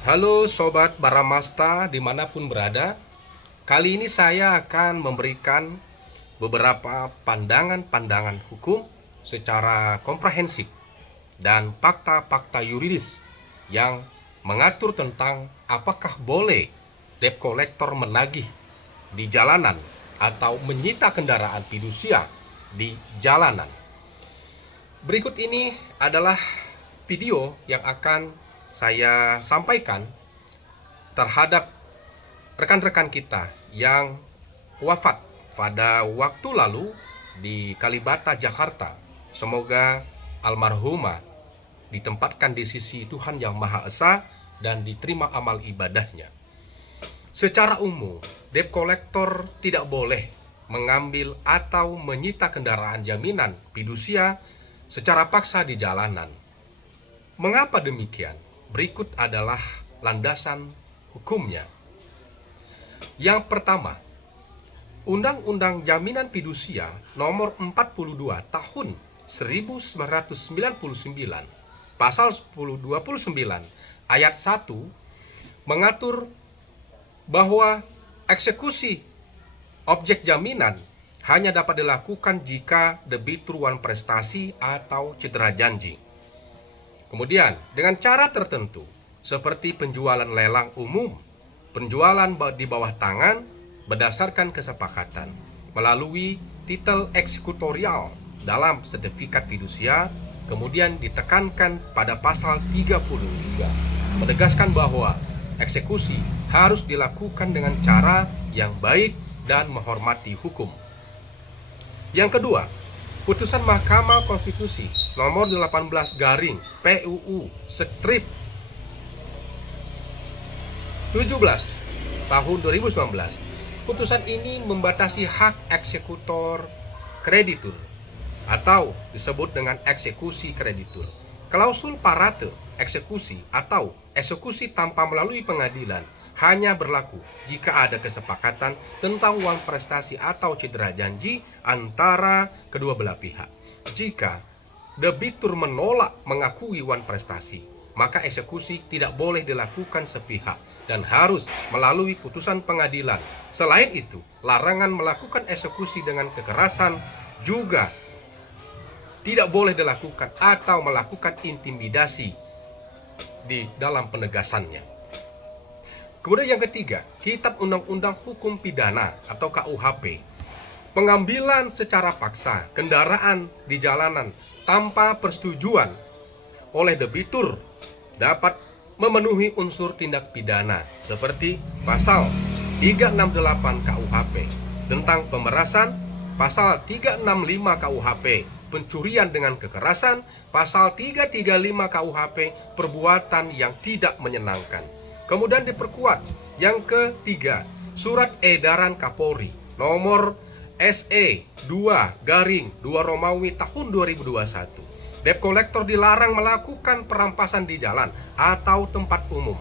Halo Sobat Baramasta dimanapun berada. Kali ini saya akan memberikan beberapa pandangan-pandangan hukum secara komprehensif dan fakta-fakta yuridis yang mengatur tentang apakah boleh debt collector menagih di jalanan atau menyita kendaraan fidusia di jalanan. Berikut ini adalah video yang akan saya sampaikan terhadap rekan-rekan kita yang wafat pada waktu lalu di Kalibata, Jakarta. Semoga almarhumah ditempatkan di sisi Tuhan Yang Maha Esa dan diterima amal ibadahnya. Secara umum, debt collector tidak boleh mengambil atau menyita kendaraan jaminan fidusia secara paksa di jalanan. Mengapa demikian? Berikut adalah landasan hukumnya. Yang pertama, Undang-Undang Jaminan Fidusia Nomor 42 Tahun 1999, Pasal 1029 Ayat 1 mengatur bahwa eksekusi objek jaminan hanya dapat dilakukan jika debitur wan prestasi atau cedera janji. Kemudian, dengan cara tertentu, seperti penjualan lelang umum, penjualan di bawah tangan berdasarkan kesepakatan, melalui titel eksekutorial dalam sertifikat fidusia, kemudian ditekankan pada pasal 33, menegaskan bahwa eksekusi harus dilakukan dengan cara yang baik dan menghormati hukum. Yang kedua, putusan Mahkamah Konstitusi nomor 18 garing PUU strip 17 tahun 2019. Putusan ini membatasi hak eksekutor kreditur atau disebut dengan eksekusi kreditur. Klausul parate eksekusi atau eksekusi tanpa melalui pengadilan hanya berlaku jika ada kesepakatan tentang uang prestasi atau cedera janji antara kedua belah pihak. Jika debitur menolak mengakui uang prestasi, maka eksekusi tidak boleh dilakukan sepihak dan harus melalui putusan pengadilan. Selain itu, larangan melakukan eksekusi dengan kekerasan juga tidak boleh dilakukan atau melakukan intimidasi di dalam penegasannya. Kemudian yang ketiga, Kitab Undang-Undang Hukum Pidana atau KUHP. Pengambilan secara paksa kendaraan di jalanan tanpa persetujuan oleh debitur dapat memenuhi unsur tindak pidana seperti pasal 368 KUHP tentang pemerasan, pasal 365 KUHP pencurian dengan kekerasan, pasal 335 KUHP perbuatan yang tidak menyenangkan. Kemudian diperkuat yang ketiga, Surat Edaran Kapolri nomor SE 2/2 Romawi tahun 2021. Debt collector dilarang melakukan perampasan di jalan atau tempat umum.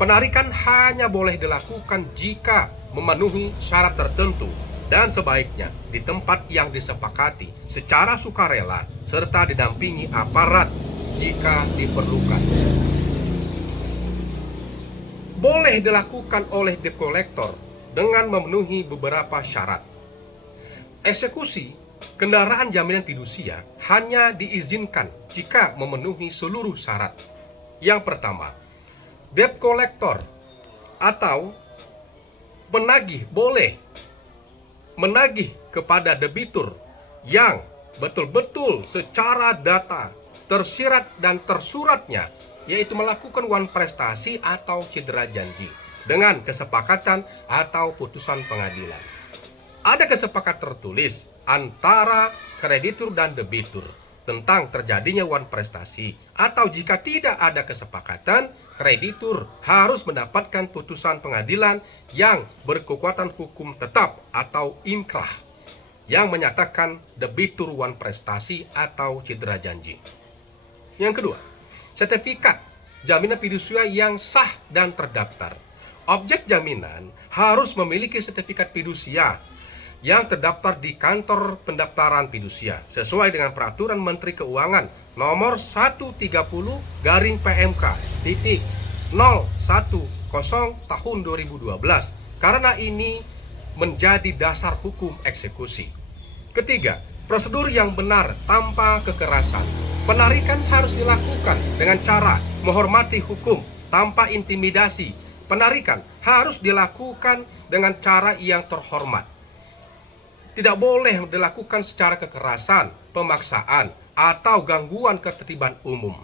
Penarikan hanya boleh dilakukan jika memenuhi syarat tertentu dan sebaiknya di tempat yang disepakati secara sukarela serta didampingi aparat jika diperlukan. Boleh dilakukan oleh debt collector dengan memenuhi beberapa syarat. Eksekusi kendaraan jaminan fidusia hanya diizinkan jika memenuhi seluruh syarat. Yang pertama, debt collector atau penagih boleh menagih kepada debitur yang betul-betul secara data tersirat dan tersuratnya, yaitu melakukan uang prestasi atau cedera janji dengan kesepakatan atau putusan pengadilan. Ada kesepakatan tertulis antara kreditur dan debitur tentang terjadinya uang prestasi, atau jika tidak ada kesepakatan, kreditur harus mendapatkan putusan pengadilan yang berkekuatan hukum tetap atau inkrah yang menyatakan debitur uang prestasi atau cedera janji. Yang kedua, sertifikat jaminan fidusia yang sah dan terdaftar. Objek jaminan harus memiliki sertifikat fidusia yang terdaftar di kantor pendaftaran fidusia sesuai dengan peraturan Menteri Keuangan nomor 130/PMK tahun 2012 karena ini menjadi dasar hukum eksekusi. Ketiga, prosedur yang benar tanpa kekerasan. Penarikan harus dilakukan dengan cara menghormati hukum tanpa intimidasi. Penarikan harus dilakukan dengan cara yang terhormat. Tidak boleh dilakukan secara kekerasan, pemaksaan, atau gangguan ketertiban umum.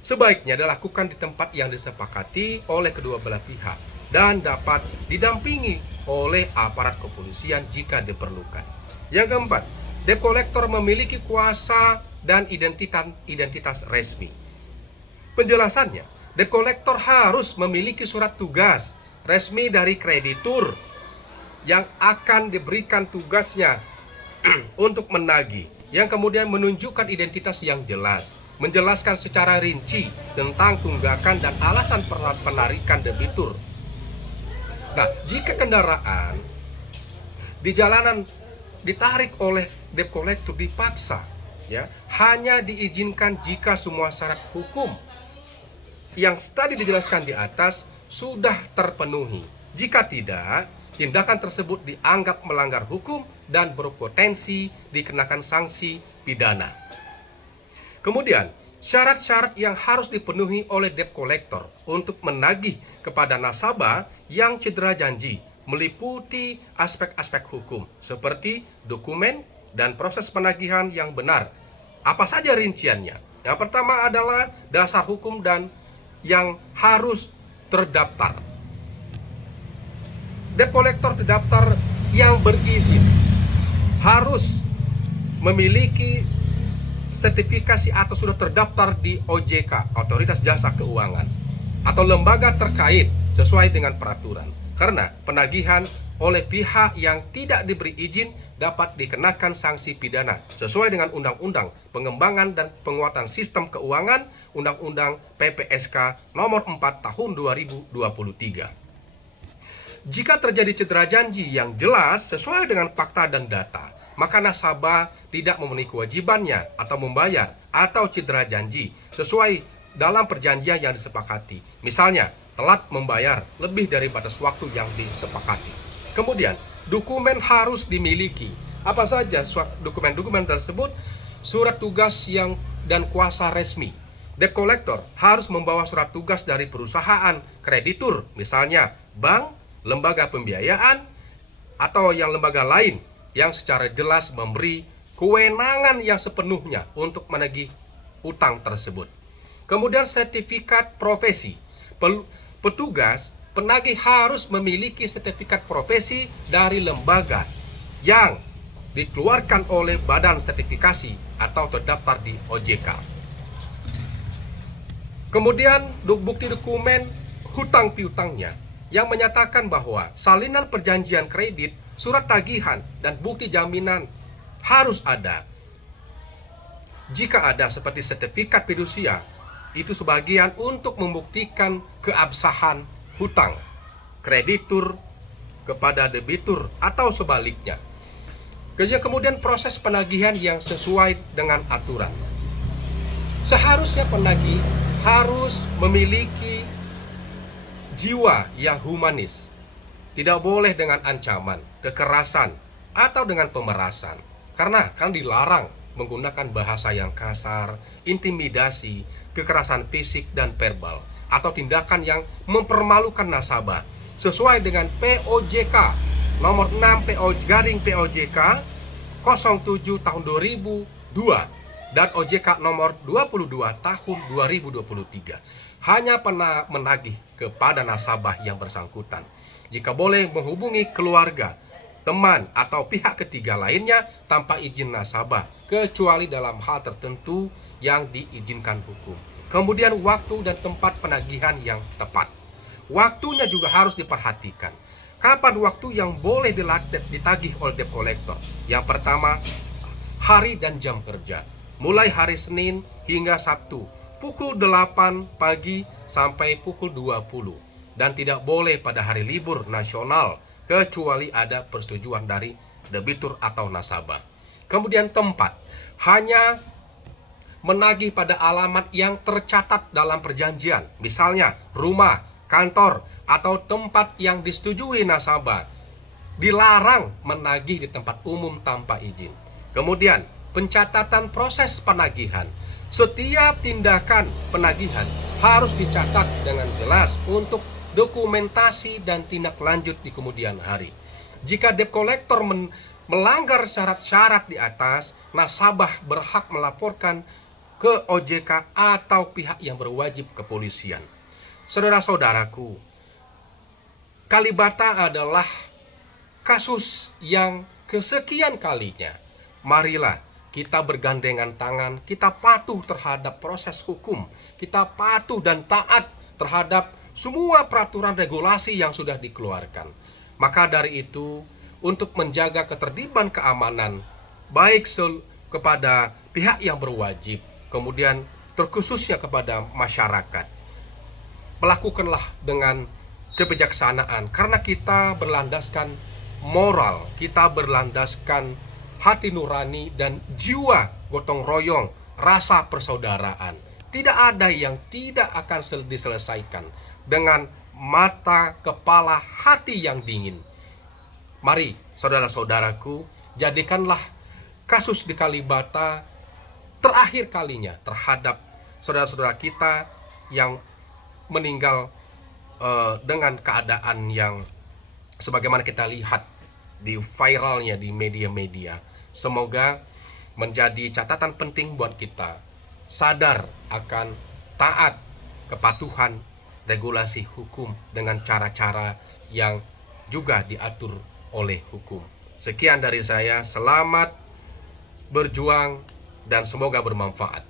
Sebaiknya dilakukan di tempat yang disepakati oleh kedua belah pihak dan dapat didampingi oleh aparat kepolisian jika diperlukan. Yang keempat, debt collector memiliki kuasa dan identitas resmi. Penjelasannya, debt collector harus memiliki surat tugas resmi dari kreditur yang akan diberikan tugasnya untuk menagih, yang kemudian menunjukkan identitas yang jelas, menjelaskan secara rinci tentang tunggakan dan alasan penarikan debitur. Nah, jika kendaraan di jalanan ditarik oleh debt collector dipaksa, ya, hanya diizinkan jika semua syarat hukum yang tadi dijelaskan di atas sudah terpenuhi. Jika tidak, tindakan tersebut dianggap melanggar hukum dan berpotensi dikenakan sanksi pidana. Kemudian, syarat-syarat yang harus dipenuhi oleh debt collector untuk menagih kepada nasabah yang cedera janji meliputi aspek-aspek hukum seperti dokumen dan proses penagihan yang benar. Apa saja rinciannya? Yang pertama adalah dasar hukum dan yang harus terdaftar. Debt collector terdaftar yang berizin harus memiliki sertifikasi atau sudah terdaftar di OJK, Otoritas Jasa Keuangan, atau lembaga terkait sesuai dengan peraturan. Karena penagihan oleh pihak yang tidak diberi izin dapat dikenakan sanksi pidana sesuai dengan Undang-Undang Pengembangan dan Penguatan Sistem Keuangan, Undang-Undang PPSK nomor 4 tahun 2023. Jika terjadi cedera janji yang jelas sesuai dengan fakta dan data, maka nasabah tidak memenuhi kewajibannya atau membayar atau cedera janji sesuai dalam perjanjian yang disepakati. Misalnya, telat membayar lebih dari batas waktu yang disepakati. Kemudian, dokumen harus dimiliki. Apa saja dokumen-dokumen tersebut? Surat tugas yang dan kuasa resmi. Debt collector harus membawa surat tugas dari perusahaan kreditur, misalnya bank, lembaga pembiayaan, atau yang lembaga lain yang secara jelas memberi kewenangan yang sepenuhnya untuk menagih utang tersebut. Kemudian sertifikat profesi. Petugas penagih harus memiliki sertifikat profesi dari lembaga yang dikeluarkan oleh badan sertifikasi atau terdaftar di OJK. Kemudian bukti dokumen hutang piutangnya yang menyatakan bahwa salinan perjanjian kredit, surat tagihan, dan bukti jaminan harus ada. Jika ada seperti sertifikat fidusia, itu sebagian untuk membuktikan keabsahan hutang kreditur kepada debitur atau sebaliknya. Kemudian proses penagihan yang sesuai dengan aturan. Seharusnya penagih harus memiliki jiwa yang humanis. Tidak boleh dengan ancaman, kekerasan, atau dengan pemerasan. Karena kan dilarang menggunakan bahasa yang kasar, intimidasi, kekerasan fisik dan verbal, atau tindakan yang mempermalukan nasabah sesuai dengan POJK nomor 6 POJK 07 tahun 2002 dan OJK nomor 22 tahun 2023. Hanya pernah menagih kepada nasabah yang bersangkutan. Jika boleh menghubungi keluarga, teman, atau pihak ketiga lainnya tanpa izin nasabah, kecuali dalam hal tertentu yang diizinkan hukum. Kemudian waktu dan tempat penagihan yang tepat. Waktunya juga harus diperhatikan. Kapan waktu yang boleh ditagih oleh debt collector? Yang pertama, hari dan jam kerja. Mulai hari Senin hingga Sabtu, pukul 8 pagi sampai pukul 20. Dan tidak boleh pada hari libur nasional, kecuali ada persetujuan dari debitur atau nasabah. Kemudian tempat, hanya menagih pada alamat yang tercatat dalam perjanjian, misalnya rumah, kantor, atau tempat yang disetujui nasabah. Dilarang menagih di tempat umum tanpa izin. Kemudian, pencatatan proses penagihan. Setiap tindakan penagihan harus dicatat dengan jelas untuk dokumentasi dan tindak lanjut di kemudian hari. Jika debt collector melanggar syarat-syarat di atas, nasabah berhak melaporkan ke OJK atau pihak yang berwajib kepolisian. Saudara-saudaraku, Kalibata adalah kasus yang kesekian kalinya. Marilah kita bergandengan tangan, kita patuh terhadap proses hukum, kita patuh dan taat terhadap semua peraturan regulasi yang sudah dikeluarkan. Maka dari itu, untuk menjaga ketertiban keamanan, baik kepada pihak yang berwajib, kemudian terkhususnya kepada masyarakat, melakukanlah dengan kebijaksanaan, karena kita berlandaskan moral, kita berlandaskan hati nurani dan jiwa gotong royong, rasa persaudaraan. Tidak ada yang tidak akan diselesaikan dengan mata, kepala, hati yang dingin. Mari, saudara-saudaraku, jadikanlah kasus di Kalibata terakhir kalinya terhadap saudara-saudara kita yang meninggal dengan keadaan yang sebagaimana kita lihat di viralnya di media-media. Semoga menjadi catatan penting buat kita, sadar akan taat kepatuhan regulasi hukum dengan cara-cara yang juga diatur oleh hukum. Sekian dari saya, selamat berjuang dan semoga bermanfaat.